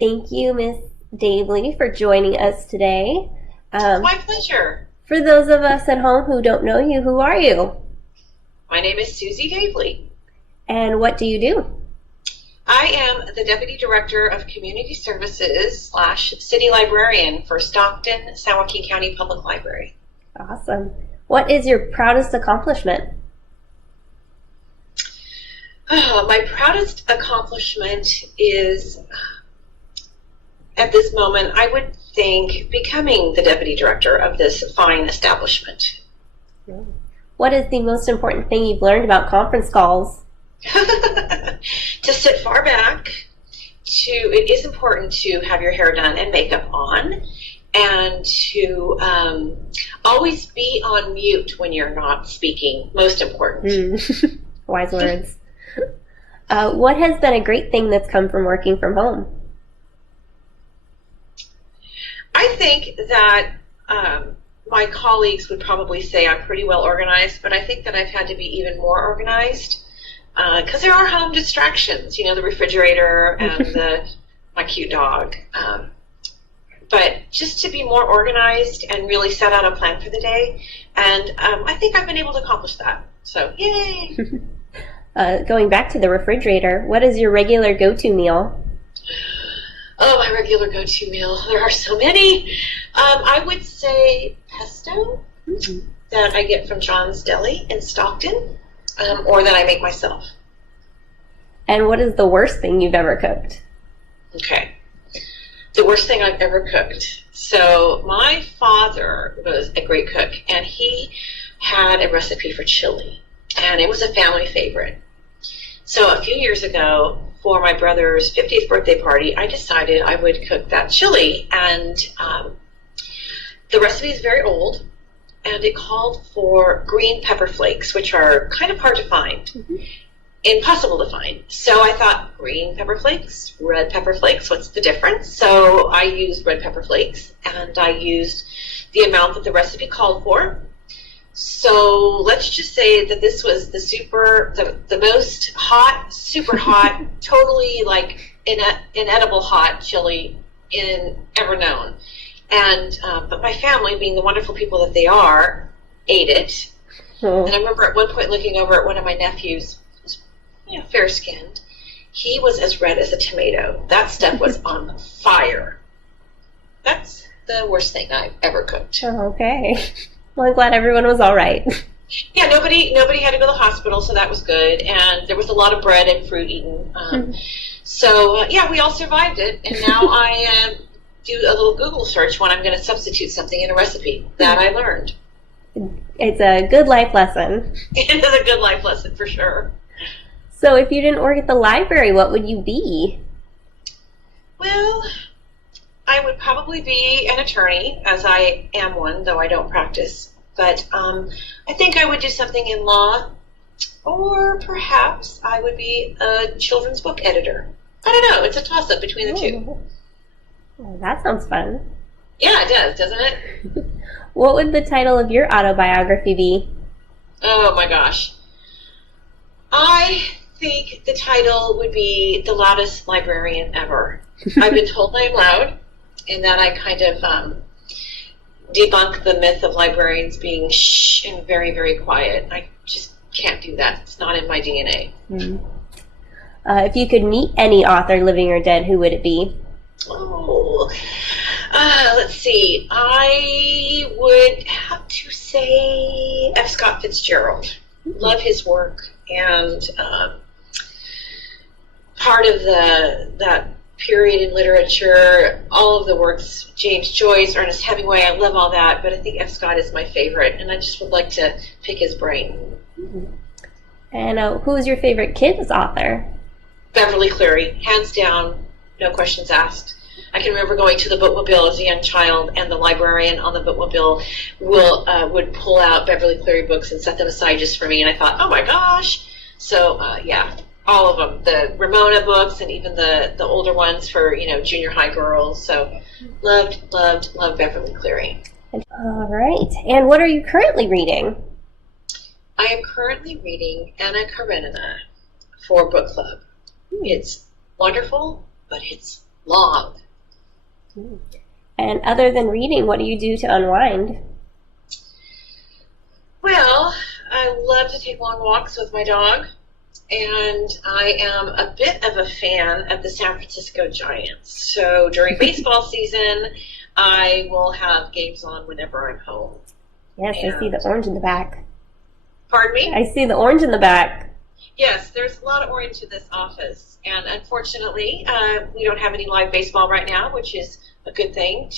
Thank you, Miss Daveluy, for joining us today. It's Um, my pleasure. for those of us at home who don't know you, who are you? My name is Suzy Daveluy. And what do you do? I am the Deputy Director of Community Services slash City Librarian for Stockton, San Joaquin County Public Library. Awesome. What is your proudest accomplishment? My proudest accomplishment is, at this moment, I would think becoming the Deputy Director of this fine establishment. What is the most important thing you've learned about conference calls? To sit far back, it is important to have your hair done and makeup on, and to always be on mute when you're not speaking. Most important. Wise words. What has been a great thing that's come from working from home? I think that my colleagues would probably say I'm pretty well organized, but I think that I've had to be even more organized because there are home distractions, the refrigerator and my cute dog. But just to be more organized and really set out a plan for the day, and I think I've been able to accomplish that. So, yay! Going back to the refrigerator, what is your regular go-to meal? Oh, my regular go-to meal. There are so many. I would say pesto that I get from John's Deli in Stockton, or that I make myself. And what is the worst thing you've ever cooked? Okay. The worst thing I've ever cooked. So my father was a great cook, and he had a recipe for chili, and it was a family favorite. So a few years ago, for my brother's 50th birthday party, I decided I would cook that chili, and the recipe is very old, and it called for green pepper flakes, which are kind of hard to find, impossible to find. So I thought, green pepper flakes, red pepper flakes, what's the difference? So I used red pepper flakes, and I used the amount that the recipe called for. So let's just say that this was the most hot, super hot, totally like inedible hot chili ever known. And but my family, being the wonderful people that they are, ate it. Oh. And I remember at one point looking over at one of my nephews, who's fair-skinned. He was as red as a tomato. That stuff was on fire. That's the worst thing I've ever cooked. Oh, okay. Well, I'm glad everyone was all right. Yeah, nobody had to go to the hospital, so that was good. And there was a lot of bread and fruit eaten. So we all survived it. And now I do a little Google search when I'm going to substitute something in a recipe that I learned. It's a good life lesson. It is a good life lesson for sure. So if you didn't work at the library, what would you be? Well, I would probably be an attorney, as I am one, though I don't practice. But I think I would do something in law, or perhaps I would be a children's book editor. I don't know. It's a toss-up between the two. Well, that sounds fun. Yeah, it does, doesn't it? What would the title of your autobiography be? Oh, my gosh. I think the title would be The Loudest Librarian Ever. I've been told I'm loud, and that I kind of debunk the myth of librarians being shh and very, very quiet. I just can't do that. It's not in my DNA. If you could meet any author, living or dead, who would it be? Oh, let's see. I would have to say F. Scott Fitzgerald. Love his work, and part of that period in literature, all of the works, James Joyce, Ernest Hemingway, I love all that, but I think F. Scott is my favorite, and I just would like to pick his brain. And who's your favorite kids author? Beverly Cleary, hands down, no questions asked. I can remember going to the bookmobile as a young child, and the librarian on the bookmobile would pull out Beverly Cleary books and set them aside just for me, and I thought, oh my gosh. So, all of them, the Ramona books and even the older ones for, junior high girls. So loved Beverly Cleary. All right. And what are you currently reading? I am currently reading Anna Karenina for book club. It's wonderful, but it's long. And other than reading, what do you do to unwind? Well, I love to take long walks with my dog, and I am a bit of a fan of the San Francisco Giants. So during baseball season, I will have games on whenever I'm home. Yes, I see the orange in the back. Pardon me? I see the orange in the back. Yes, there's a lot of orange in this office, and unfortunately, we don't have any live baseball right now, which is a good thing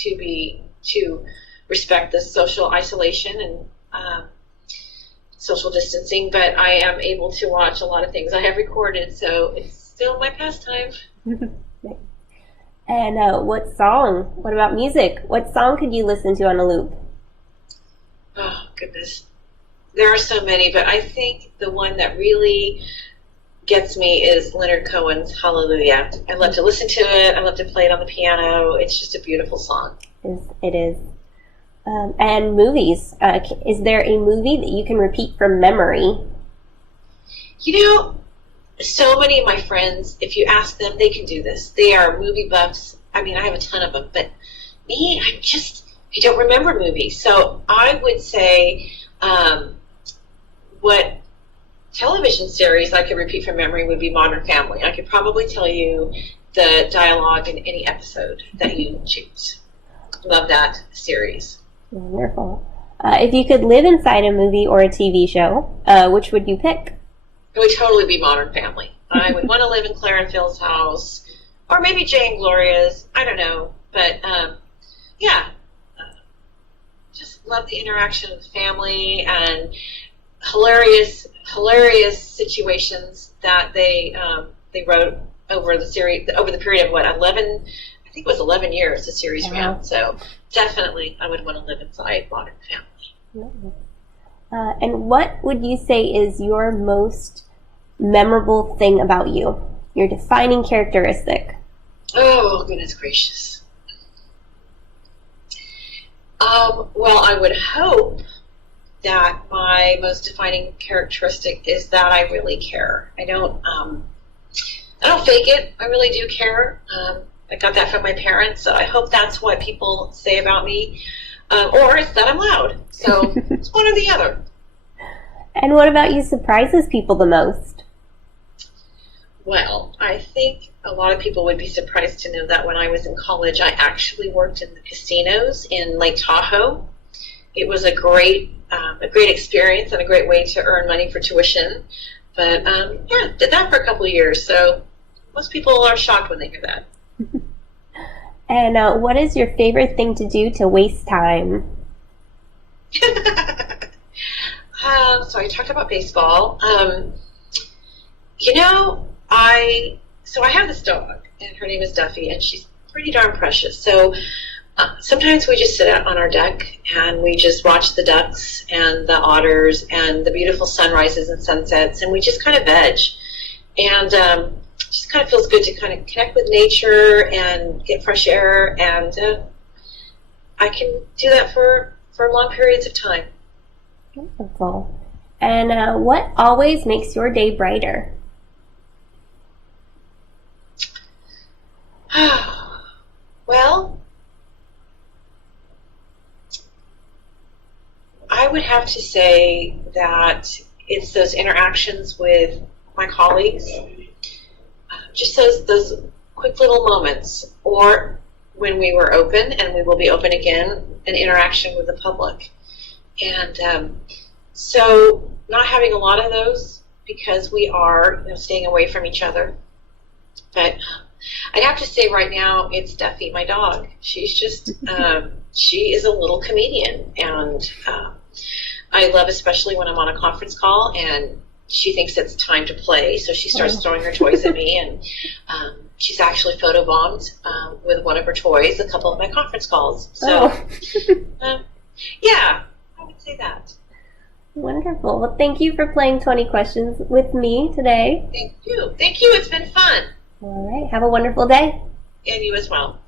to respect the social isolation and social distancing. But I am able to watch a lot of things I have recorded, so it's still my pastime. And what about music? What song could you listen to on a loop? Oh, goodness. There are so many, but I think the one that really gets me is Leonard Cohen's Hallelujah. I love to listen to it. I love to play it on the piano. It's just a beautiful song. It is. And movies. Is there a movie that you can repeat from memory? You know, so many of my friends, if you ask them, they can do this. They are movie buffs. I mean, I have a ton of them, but me, I don't remember movies. So I would say what television series I could repeat from memory would be Modern Family. I could probably tell you the dialogue in any episode that you choose. Love that series. Wonderful. If you could live inside a movie or a TV show, which would you pick? It would totally be Modern Family. I would want to live in Claire and Phil's house, or maybe Jay and Gloria's. I don't know, but yeah, just love the interaction with family and hilarious situations that they wrote over the period of 11. I think it was 11 years the series ran. So definitely, I would want to live inside Modern Family. And what would you say is your most memorable thing about you? Your defining characteristic? Oh, goodness gracious. Well, I would hope that my most defining characteristic is that I really care. I don't fake it. I really do care. I got that from my parents, so I hope that's what people say about me. Or it's that I'm loud. So it's one or the other. And what about you surprises people the most? Well, I think a lot of people would be surprised to know that when I was in college, I actually worked in the casinos in Lake Tahoe. It was a great experience and a great way to earn money for tuition. But yeah, did that for a couple of years. So most people are shocked when they hear that. And what is your favorite thing to do to waste time? So I talked about baseball. I have this dog, and her name is Duffy, and she's pretty darn precious. So sometimes we just sit out on our deck, and we just watch the ducks and the otters and the beautiful sunrises and sunsets, and we just kind of veg. And just kind of feels good to kind of connect with nature and get fresh air, and I can do that for long periods of time. Wonderful. And what always makes your day brighter? Well, I would have to say that it's those interactions with my colleagues, just those quick little moments, or when we were open, and we will be open again, an interaction with the public. And so not having a lot of those because we are staying away from each other. But I'd have to say right now it's Duffy, my dog. She's just, she is a little comedian. And I love, especially when I'm on a conference call and she thinks it's time to play. So she starts throwing her toys at me. And she's actually photobombed with one of her toys a couple of my conference calls. So, yeah, I would say that. Wonderful. Well, thank you for playing 20 Questions with me today. Thank you. Thank you. It's been fun. All right. Have a wonderful day. And you as well.